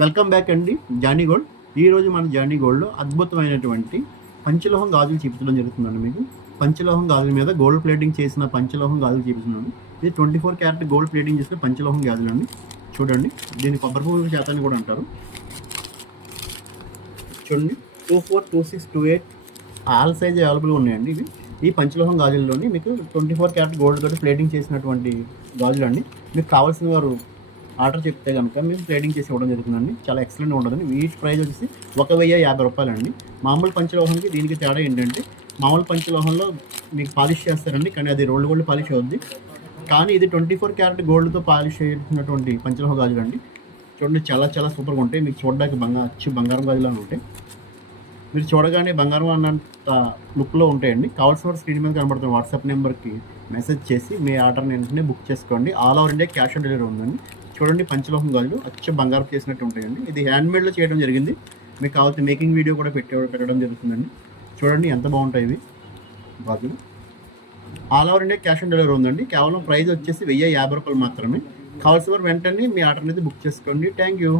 Welcome back అండి Johnny gold. ఈరోజు మన జానీ గోల్డ్లో అద్భుతమైనటువంటి పంచలోహం గాజులు చూపించడం జరుగుతుందండి. మీకు పంచలోహం గాజుల మీద గోల్డ్ ప్లేటింగ్ చేసిన పంచలోహం గాజులు చూపిస్తున్నాను. ఇది 24 క్యారెట్ గోల్డ్ ప్లేటింగ్ చేసిన పంచలోహం గాజులు అండి. చూడండి, దీన్ని కొబ్బరి పువ్వుల చేతని కూడా అంటారు. చూడండి, 24, 26, 28 ఆల్ సైజ్ అవైలబుల్గా ఉన్నాయండి. ఇవి ఈ పంచలోహం గాజుల్లోని మీకు 24 క్యారెట్ గోల్డ్ తోటి ప్లేటింగ్ చేసినటువంటి గాజులు అండి. మీకు కావాల్సిన వారు ఆర్డర్ చెప్తే కనుక మేము ప్లేటింగ్ చేసి ఇవ్వడం జరుగుతుందండి. చాలా ఎక్సలెంట్గా ఉంటుందండి. వీటి ప్రైస్ వచ్చేసి 1050 రూపాయలండి. మామూలు పంచలోహంకి దీనికి తేడా ఏంటంటే, మామూలు పంచలోహంలో మీకు పాలిష్ చేస్తారండి, కానీ అది రోల్డ్ గోల్డ్ పాలిష్ అవుద్ది. కానీ ఇది 24 క్యారెట్ గోల్డ్తో పాలిష్ చేసినటువంటి పంచలోహ గాజులు అండి. చూడండి, చాలా చాలా సూపర్గా ఉంటాయి. మీకు చూడడానికి బంగారం గాజులు అని ఉంటాయి. మీరు చూడగానే బంగారం అన్నంత లుక్లో ఉంటాయండి. కావాల్సిన వారు స్క్రీన్ మీద కనబడుతున్న వాట్సాప్ నెంబర్కి మెసేజ్ చేసి మీ ఆర్డర్ని వెంటనే బుక్ చేసుకోండి. All over India cash on delivery ఉందండి. చూడండి, పంచలోహం గాజులు బంగారం చేసినట్టు ఉంటాయండి. ఇది హ్యాండ్మేడ్లో చేయడం జరిగింది. మీకు కావాల్సిన మేకింగ్ వీడియో కూడా పెట్టడం జరుగుతుందండి. చూడండి ఎంత బాగుంటాయి ఇవి గాజులు. All over India cash on delivery ఉందండి. కేవలం ప్రైస్ వచ్చేసి 1050 రూపాయలు మాత్రమే. కావాల్సిన వారు వెంటనే మీ ఆర్డర్ అనేది బుక్ చేసుకోండి. Thank you.